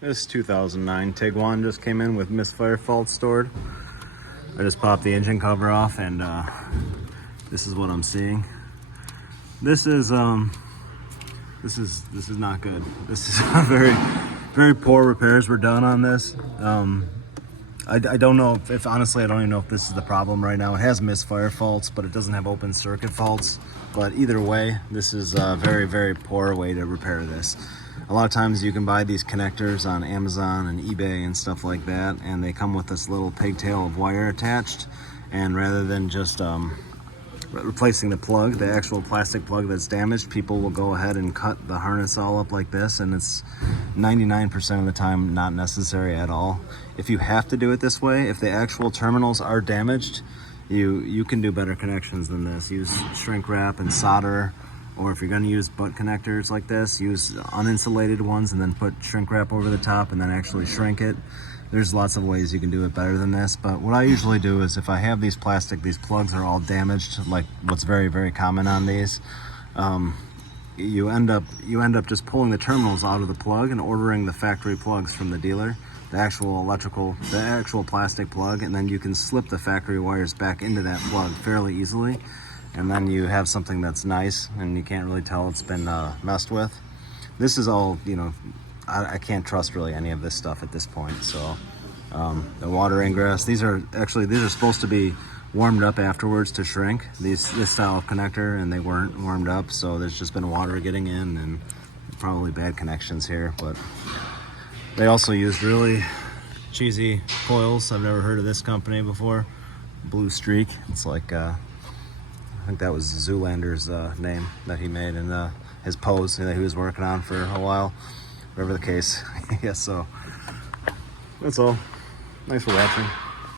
This 2009 Tiguan just came in with misfire fault stored. I just popped the engine cover off, and this is what I'm seeing. This is not good. This is very poor repairs were done on this. I don't know if honestly, I don't even know if this is the problem right now. It has misfire faults, but it doesn't have open circuit faults. But either way, this is a very poor way to repair this. A lot of times you can buy these connectors on Amazon and eBay and stuff like that, and they come with this little pigtail of wire attached. And rather than just replacing the plug, the actual plastic plug that's damaged, people will go ahead and cut the harness all up like this, and it's 99% of the time not necessary at all. If you have to do it this way, if the actual terminals are damaged, you can do better connections than this. Use shrink wrap and solder, or if you're going to use butt connectors like this, use uninsulated ones and then put shrink wrap over the top and then actually shrink it. There's lots of ways you can do it better than this, but what I usually do is if I have these plugs are all damaged, like what's very common on these, you end up just pulling the terminals out of the plug and ordering the factory plugs from the dealer, the actual plastic plug, and then you can slip the factory wires back into that plug fairly easily, and then you have something that's nice and you can't really tell it's been messed with. This is all, I can't trust really any of this stuff at this point. So the water ingress, these are supposed to be warmed up afterwards to shrink, this style of connector, and they weren't warmed up, so there's just been water getting in and probably bad connections here. But they also used really cheesy coils. I've never heard of this company before. Blue Streak. It's like I think that was Zoolander's name that he made in his pose that he was working on for a while. Whatever the case. Yeah, so that's all. Thanks for watching.